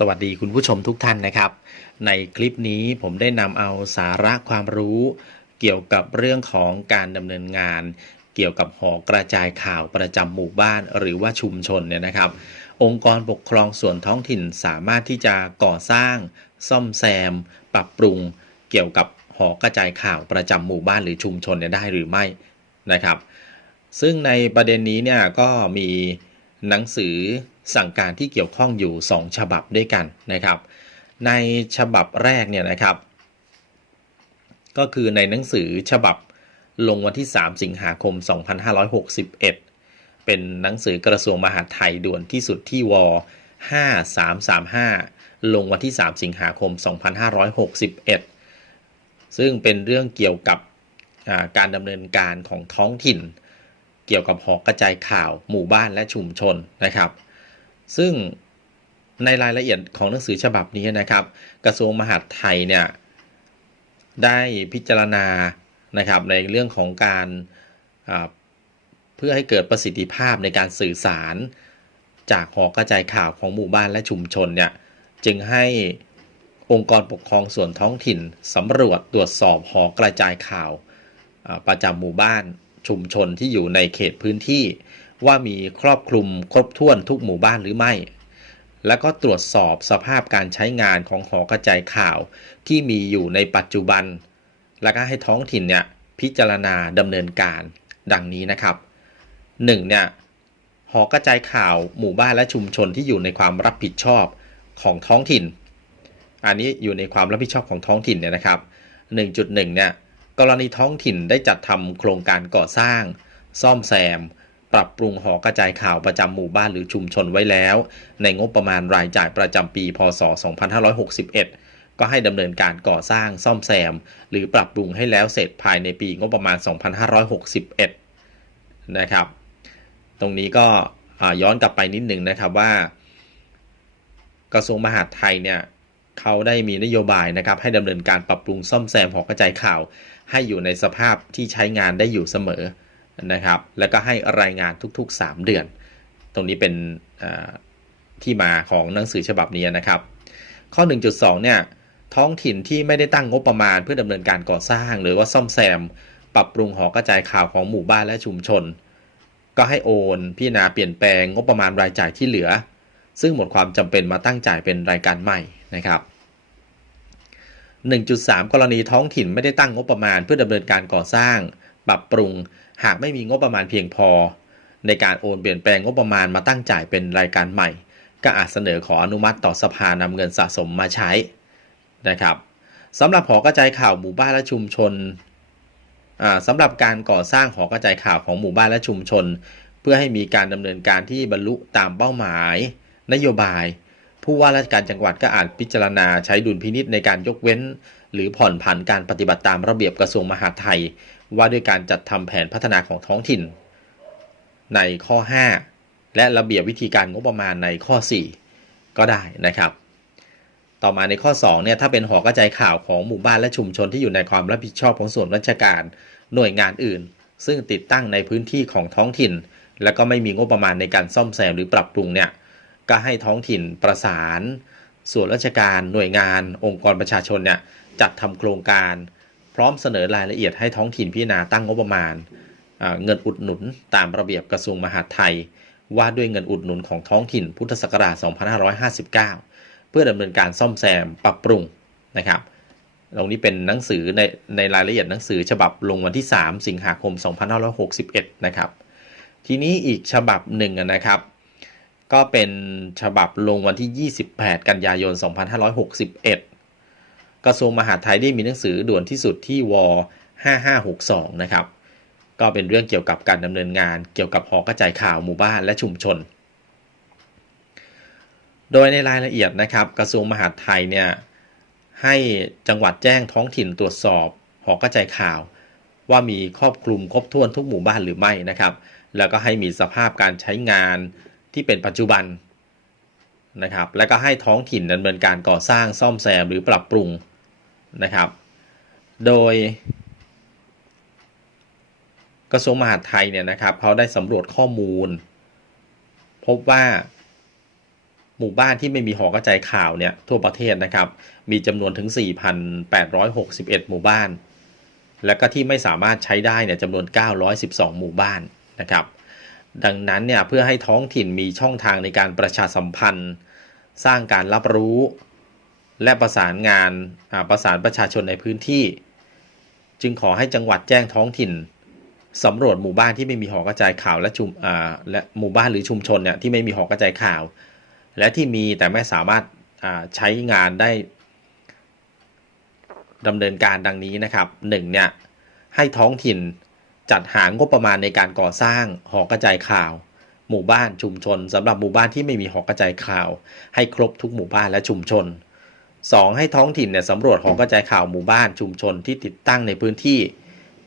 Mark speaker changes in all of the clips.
Speaker 1: สวัสดีคุณผู้ชมทุกท่านนะครับ ในคลิปนี้ผมได้นำเอาสาระความรู้เกี่ยวกับเรื่องของการดำเนินงาน เกี่ยวกับหอกระจายข่าวประจำหมู่บ้านหรือว่าชุมชนเนี่ยนะครับ องค์กรปกครองส่วนท้องถิ่นสามารถที่จะก่อสร้าง ซ่อมแซม ปรับปรุง เกี่ยวกับหอกระจายข่าวประจำหมู่บ้านหรือชุมชนเนี่ยได้หรือไม่นะครับ ซึ่งในประเด็นนี้เนี่ยก็มีหนังสือ สั่งการที่เกี่ยวข้องอยู่ 2 ฉบับด้วยกันนะครับ ในฉบับแรกเนี่ยนะครับ ก็คือในหนังสือฉบับลงวันที่ 3 สิงหาคม 2561 เป็นหนังสือกระทรวงมหาดไทยด่วนที่สุดที่ว5335 ลงวันที่ 3 สิงหาคม 2561 ซึ่งเป็นเรื่องเกี่ยวกับการดำเนินการของท้องถิ่น เกี่ยวกับหอกระจายข่าวหมู่บ้านและชุมชนนะครับ ซึ่งในรายละเอียดของหนังสือฉบับนี้นะครับ กระทรวงมหาดไทยเนี่ยได้พิจารณานะครับในเรื่องของการเพื่อให้เกิดประสิทธิภาพในการสื่อสาร จากหอกระจายข่าวของหมู่บ้านและชุมชนเนี่ยจึงให้องค์กรปกครองส่วนท้องถิ่นสำรวจตรวจสอบหอกระจายข่าวประจำหมู่บ้านชุมชนที่อยู่ในเขตพื้นที่ ว่ามีครอบคลุมครบถ้วนทุกหมู่บ้านหรือไม่ แล้วก็ตรวจสอบสภาพการใช้งานของหอกระจายข่าวที่มีอยู่ในปัจจุบัน แล้วก็ให้ท้องถิ่นเนี่ยพิจารณาดำเนินการดังนี้นะครับ 1. เนี่ยหอกระจายข่าวหมู่บ้านและชุมชนที่อยู่ในความรับผิดชอบของท้องถิ่น อันนี้อยู่ในความรับผิดชอบของท้องถิ่นเนี่ยนะครับ 1.1 เนี่ยกรณีท้องถิ่นได้จัดทำโครงการก่อสร้าง ซ่อมแซม ปรับปรุงหอกระจายข่าวประจำหมู่บ้านหรือชุมชนไว้แล้ว ในงบประมาณรายจ่ายประจำปี พศ 2561 ก็ให้ดำเนินการก่อสร้างซ่อมแซม หรือปรับปรุงให้แล้วเสร็จภายในปีงบประมาณ 2561 นะครับ ตรงนี้ก็ย้อนกลับไปนิดหนึ่งนะครับว่า กระทรวงมหาดไทยเนี่ยเขาได้มีนโยบายนะครับให้ดำเนินการปรับปรุงซ่อมแซมหอกระจายข่าว ให้อยู่ในสภาพที่ใช้งานได้อยู่เสมอ นะครับ แล้วก็ให้รายงานทุก ๆ 3 เดือน ตรงนี้เป็นที่มาของหนังสือฉบับนี้นะครับ ข้อ 1.2 เนี่ย ท้องถิ่นที่ไม่ได้ตั้งงบประมาณเพื่อดำเนินการก่อสร้าง หรือว่าซ่อมแซม ปรับปรุงหอกระจายข่าวของหมู่บ้านและชุมชน ก็ให้โอนพิจารณาเปลี่ยนแปลงงบประมาณรายจ่ายที่เหลือ ซึ่งหมดความจำเป็นมาตั้งจ่ายเป็นรายการใหม่นะครับ1.3 กรณีท้องถิ่นไม่ได้ตั้งงบประมาณเพื่อดำเนินการก่อสร้าง ปรับปรุง หากไม่มีงบประมาณเพียงพอ ในการโอนเปลี่ยนแปลงงบประมาณมาตั้งจ่ายเป็นรายการใหม่ ก็อาจเสนอขออนุมัติต่อสภานำเงินสะสมมาใช้นะครับสำหรับหอกระจายข่าวหมู่บ้านและชุมชนอ่าสำหรับการก่อสร้างหอกระจายข่าวของหมู่บ้านและชุมชน เพื่อให้มีการดำเนินการที่บรรลุตามเป้าหมาย นโยบาย ผู้ว่าราชการจังหวัดก็อาจพิจารณาใช้ดุลพินิษในการยกเว้น หรือผ่อนผันการปฏิบัติตามระเบียบกระทรวงมหาดไทย ว่าด้วยการจัดทำแผนพัฒนาของท้องถิ่น ในข้อ 5 และระเบียบวิธีการงบประมาณในข้อ 4 ก็ได้นะครับ ต่อมาในข้อ2เนี่ยถ้าเป็นหอกระจายข่าวของหมู่บ้านและชุมชนที่อยู่ในความรับผิดชอบของส่วนราชการ หน่วยงานอื่น ซึ่งติดตั้งในพื้นที่ของท้องถิ่น และก็ไม่มีงบประมาณในการซ่อมแซมหรือปรับปรุงเนี่ยก็ให้ท้องถิ่นประสาน ส่วนราชการหน่วยงาน องค์กรประชาชนเนี่ยจัดทำโครงการ พร้อมเสนอรายละเอียดให้ท้องถิ่นพิจารณาตั้งงบประมาณอ่าเงินอุดหนุนตามระเบียบกระทรวงมหาดไทย ว่าด้วยเงินอุดหนุนของท้องถิ่นพุทธศักราช 2559 เพื่อดำเนินการซ่อมแซมปรับปรุงนะครับตรงนี้เป็นหนังสือในในรายละเอียดหนังสือฉบับลงวันที่ 3 สิงหาคม 2561 นะครับ ทีนี้อีกฉบับหนึ่งนะครับ ก็เป็นฉบับลงวันที่ 28 กันยายน 2561 กระทรวงมหาดไทยได้มีหนังสือด่วนที่สุดที่ว5562 นะครับ ก็เป็นเรื่องเกี่ยวกับการดำเนินงานเกี่ยวกับหอกระจายข่าวหมู่บ้านและชุมชน โดยในรายละเอียดนะครับ กระทรวงมหาดไทยเนี่ยให้จังหวัดแจ้งท้องถิ่นตรวจสอบหอกระจายข่าว ว่ามีครอบคลุมครบถ้วนทุกหมู่บ้านหรือไม่นะครับ แล้วก็ให้มีสภาพการใช้งานที่เป็นปัจจุบันนะครับ แล้วก็ให้ท้องถิ่นดำเนินการก่อสร้างซ่อมแซมหรือปรับปรุง นะครับ โดย กระทรวงมหาดไทยเนี่ยนะครับเขาได้สำรวจข้อมูล พบว่าหมู่บ้านที่ไม่มีหอกระจายข่าวเนี่ยทั่วประเทศนะครับ มีจำนวนถึง 4,861 หมู่บ้าน และก็ที่ไม่สามารถใช้ได้เนี่ยจำนวน 912 หมู่บ้านนะครับ ดังนั้นเนี่ยเพื่อให้ท้องถิ่นมีช่องทางในการประชาสัมพันธ์ สร้างการรับรู้ และประสานงานประสานประชาชนในพื้นที่ จึงขอให้จังหวัดแจ้งท้องถิ่นสำรวจหมู่บ้านที่ไม่มีหอกระจายข่าวและชุมและหมู่บ้านหรือชุมชนเนี่ยที่ไม่มีหอกระจายข่าว และที่มีแต่ไม่สามารถใช้งานได้ดำเนินการดังนี้นะครับหนึ่งเนี่ยให้ท้องถิ่นจัดหางบประมาณในการก่อสร้างหอกระจายข่าว หมู่บ้านชุมชนสำหรับหมู่บ้านที่ไม่มีหอกระจายข่าว ให้ครบทุกหมู่บ้านและชุมชน 2. ให้ท้องถิ่นเนี่ยสำรวจหอกระจายข่าวหมู่บ้านชุมชนที่ติดตั้งในพื้นที่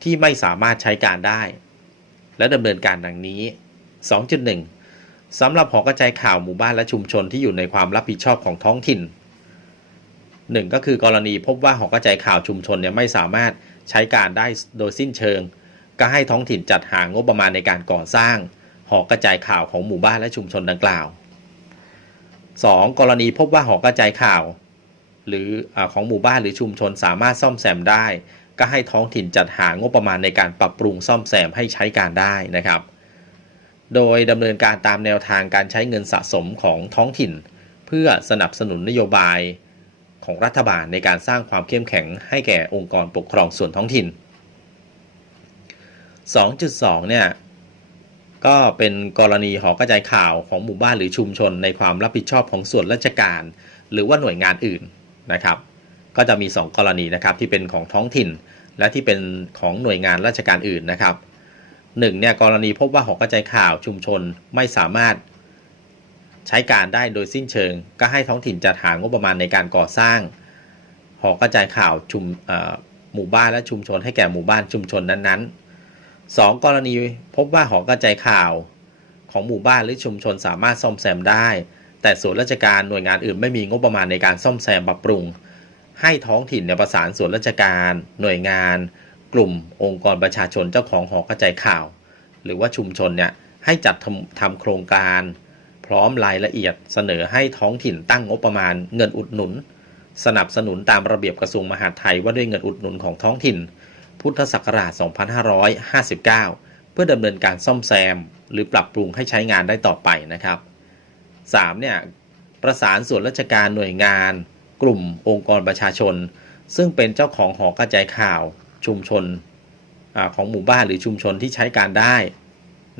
Speaker 1: ที่ไม่สามารถใช้การได้ และดำเนินการดังนี้ 2.1สำหรับหอกระจายข่าวหมู่บ้านและชุมชนที่อยู่ในความรับผิดชอบของท้องถิ่น 1 ก็คือกรณีพบว่าหอกระจายข่าวชุมชนเนี่ยไม่สามารถใช้การได้โดยสิ้นเชิง ก็ให้ท้องถิ่นจัดหางบประมาณในการก่อสร้าง หอกระจายข่าวของหมู่บ้านและชุมชนดังกล่าว 2. กรณีพบว่าหอกระจายข่าว หรืออของหมู่บ้านหรือชุมชนสามารถซ่อมแซมได้ ก็ให้ท้องถิ่นจัดหางบประมาณในการปรับปรุงซ่อมแซมให้ใช้การได้นะครับ โดยดำเนินการตามแนวทางการใช้เงินสะสมของท้องถิ่น เพื่อสนับสนุนนโยบายของรัฐบาลในการสร้างความเข้มแข็งให้แก่องค์กรปกครองส่วนท้องถิ่น 2.2 เนี่ยก็เป็นกรณีหอกระจายข่าวของหมู่บ้านหรือชุมชนในความรับผิดชอบของส่วนราชการ หรือว่าหน่วยงานอื่น นะครับ ก็จะมี 2 กรณีนะครับที่เป็นของท้องถิ่น และที่เป็นของหน่วยงานราชการอื่นนะครับหนึ่งเนี่ยกรณีพบว่าหอกระจายข่าวชุมชนไม่สามารถใช้การได้โดยสิ้นเชิง ก็ให้ท้องถิ่นจัดหางบประมาณในการก่อสร้าง หอกระจายข่าวชุมหมู่บ้านและชุมชนให้แก่หมู่บ้านชุมชนนั้นๆสองกรณีพบว่าหอกระจายข่าวของหมู่บ้านหรือชุมชนสามารถซ่อมแซมได้ แต่ส่วนราชการหน่วยงานอื่นไม่มีงบประมาณในการซ่อมแซมปรับปรุง ให้ท้องถิ่นเนี่ยประสานส่วนราชการ หน่วยงาน กลุ่ม องค์กรประชาชนเจ้าของหอกระจายข่าว หรือว่าชุมชนเนี่ยให้จัดทำทำโครงการ พร้อมรายละเอียดเสนอให้ท้องถิ่นตั้งงบประมาณเงินอุดหนุน สนับสนุนตามระเบียบกระทรวงมหาดไทยว่าด้วยเงินอุดหนุนของท้องถิ่น พุทธศักราช 2559 เพื่อดำเนินการซ่อมแซม หรือปรับปรุงให้ใช้งานได้ต่อไปนะครับ 3. เนี่ยประสานส่วนราชการหน่วยงาน กลุ่มองค์กรประชาชน ซึ่งเป็นเจ้าของหอกระจายข่าวชุมชนอของหมู่บ้านหรือชุมชนที่ใช้การได้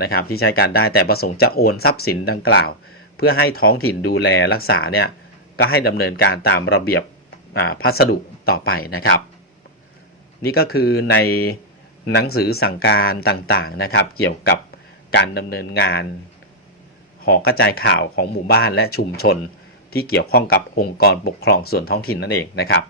Speaker 1: นะครับที่ใช้การได้แต่ประสงค์จะโอนทรัพย์สินดังกล่าว เพื่อให้ท้องถิ่นดูแลรักษาเนี่ยก็ให้ดำเนินการตามระเบียบพัสดุต่อไปนะครับ นี่ก็คือในหนังสือสั่งการต่างๆนะครับ เกี่ยวกับการดำเนินงาน หอกระจายข่าวของหมู่บ้านและชุมชน ที่เกี่ยวข้องกับองค์กรปกครองส่วนท้องถิ่นนั่นเองนะครับ